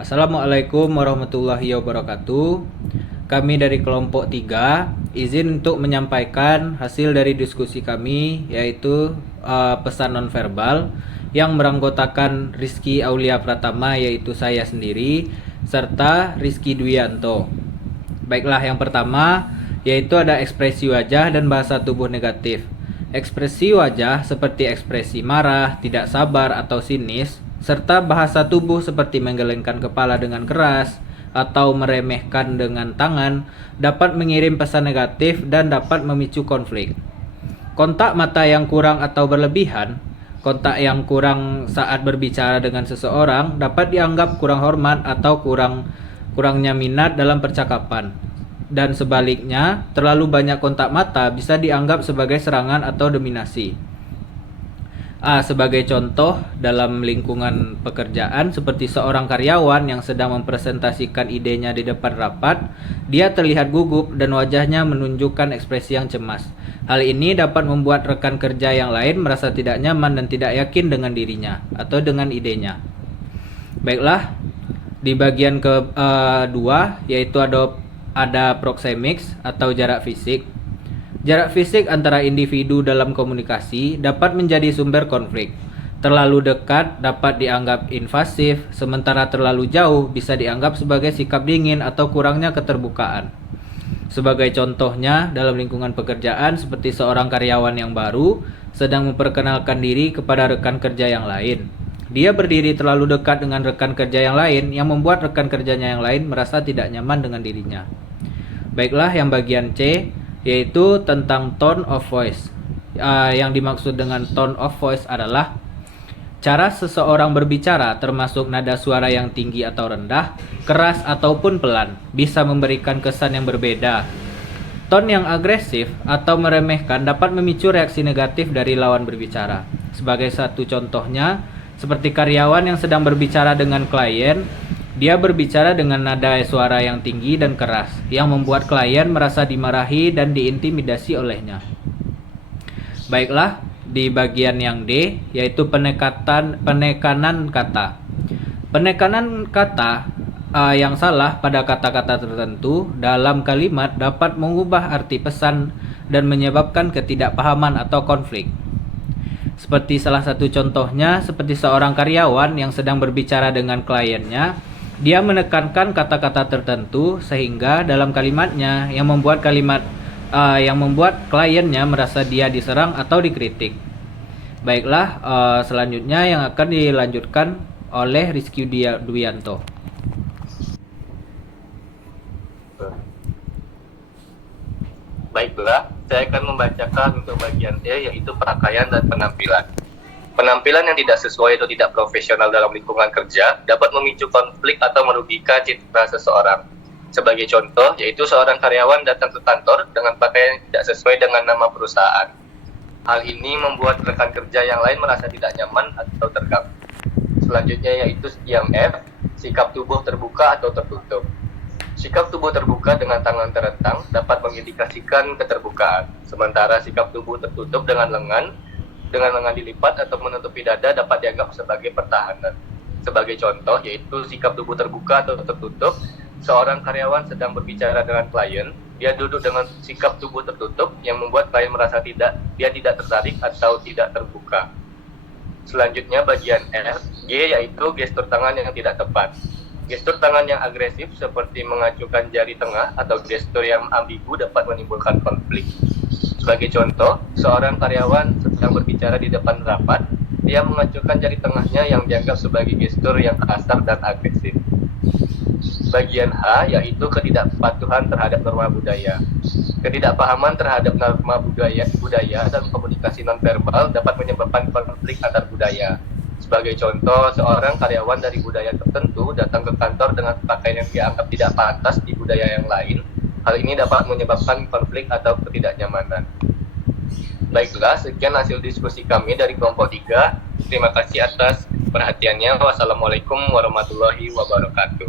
Assalamualaikum warahmatullahi wabarakatuh. Kami dari kelompok 3 izin untuk menyampaikan hasil dari diskusi kami, yaitu pesan nonverbal yang beranggotakan Rizky Aulia Pratama, yaitu saya sendiri, serta Rizky Dwianto. Baiklah, yang pertama yaitu ada ekspresi wajah dan bahasa tubuh negatif. Ekspresi wajah seperti ekspresi marah, tidak sabar atau sinis, serta bahasa tubuh seperti menggelengkan kepala dengan keras atau meremehkan dengan tangan dapat mengirim pesan negatif dan dapat memicu konflik. Kontak mata yang kurang atau berlebihan, kontak yang kurang saat berbicara dengan seseorang dapat dianggap kurang hormat atau kurangnya minat dalam percakapan. Dan sebaliknya, terlalu banyak kontak mata bisa dianggap sebagai serangan atau dominasi. Sebagai contoh, dalam lingkungan pekerjaan seperti seorang karyawan yang sedang mempresentasikan idenya di depan rapat, dia terlihat gugup dan wajahnya menunjukkan ekspresi yang cemas. Hal ini dapat membuat rekan kerja yang lain merasa tidak nyaman dan tidak yakin dengan dirinya atau dengan idenya. Baiklah, di bagian kedua yaitu ada proxemics atau jarak fisik. Jarak fisik antara individu dalam komunikasi dapat menjadi sumber konflik. Terlalu dekat dapat dianggap invasif, sementara terlalu jauh bisa dianggap sebagai sikap dingin atau kurangnya keterbukaan. Sebagai contohnya, dalam lingkungan pekerjaan seperti seorang karyawan yang baru sedang memperkenalkan diri kepada rekan kerja yang lain. Dia berdiri terlalu dekat dengan rekan kerja yang lain yang membuat rekan kerjanya yang lain merasa tidak nyaman dengan dirinya. Baiklah, yang bagian C yaitu tentang tone of voice. Yang dimaksud dengan tone of voice adalah cara seseorang berbicara, termasuk nada suara yang tinggi atau rendah, keras ataupun pelan, bisa memberikan kesan yang berbeda. Tone yang agresif atau meremehkan dapat memicu reaksi negatif dari lawan berbicara. Sebagai satu contohnya, seperti karyawan yang sedang berbicara dengan klien, dia berbicara dengan nada suara yang tinggi dan keras, yang membuat klien merasa dimarahi dan diintimidasi olehnya. Baiklah, di bagian yang D, yaitu penekanan kata. Penekanan kata yang salah pada kata-kata tertentu dalam kalimat dapat mengubah arti pesan dan menyebabkan ketidakpahaman atau konflik. Seperti salah satu contohnya, seperti seorang karyawan yang sedang berbicara dengan kliennya, dia menekankan kata-kata tertentu sehingga dalam kalimatnya yang membuat kliennya merasa dia diserang atau dikritik. Baiklah, selanjutnya yang akan dilanjutkan oleh Rizky Dwianto. Baiklah, saya akan membacakan untuk bagian E, yaitu pakaian dan penampilan. Penampilan yang tidak sesuai atau tidak profesional dalam lingkungan kerja dapat memicu konflik atau merugikan citra seseorang. Sebagai contoh, yaitu seorang karyawan datang ke kantor dengan pakaian yang tidak sesuai dengan nama perusahaan. Hal ini membuat rekan kerja yang lain merasa tidak nyaman atau terganggu. Selanjutnya yaitu yang F, sikap tubuh terbuka atau tertutup. Sikap tubuh terbuka dengan tangan terentang dapat mengindikasikan keterbukaan, sementara sikap tubuh tertutup dengan lengan dilipat atau menutupi dada dapat dianggap sebagai pertahanan. Sebagai contoh yaitu sikap tubuh terbuka atau tertutup, seorang karyawan sedang berbicara dengan klien, dia duduk dengan sikap tubuh tertutup yang membuat klien merasa dia tidak tertarik atau tidak terbuka. Selanjutnya bagian G, yaitu gestur tangan yang tidak tepat. Gestur tangan yang agresif seperti mengacungkan jari tengah atau gestur yang ambigu dapat menimbulkan konflik. Sebagai contoh, seorang karyawan sedang berbicara di depan rapat, dia mengacungkan jari tengahnya yang dianggap sebagai gestur yang kasar dan agresif. Bagian H, yaitu ketidakpatuhan terhadap norma budaya. Ketidakpahaman terhadap norma budaya dan komunikasi nonverbal dapat menyebabkan konflik antar budaya. Sebagai contoh, seorang karyawan dari budaya tertentu datang ke kantor dengan pakaian yang dianggap tidak pantas di budaya yang lain. Hal ini dapat menyebabkan konflik atau ketidaknyamanan. Baiklah, sekian hasil diskusi kami dari kelompok 3. Terima kasih atas perhatiannya. Wassalamualaikum warahmatullahi wabarakatuh.